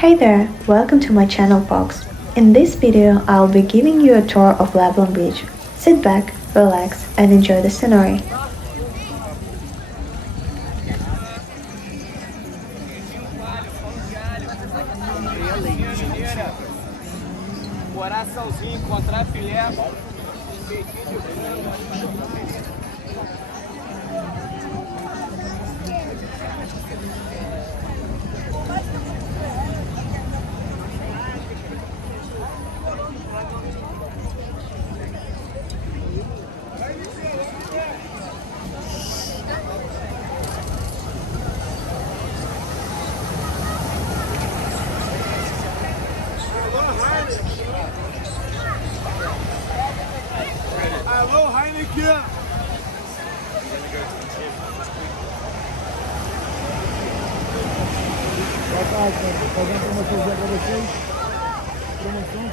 Hey there, welcome to my channel folks. In this video, I'll be giving you a tour of Leblon Beach. Sit back, relax, and enjoy the scenery. Coraçãozinho, contrafilé. Alô, Heineken! Boa tarde, fazer uma promoçãozinha para vocês. Promoção.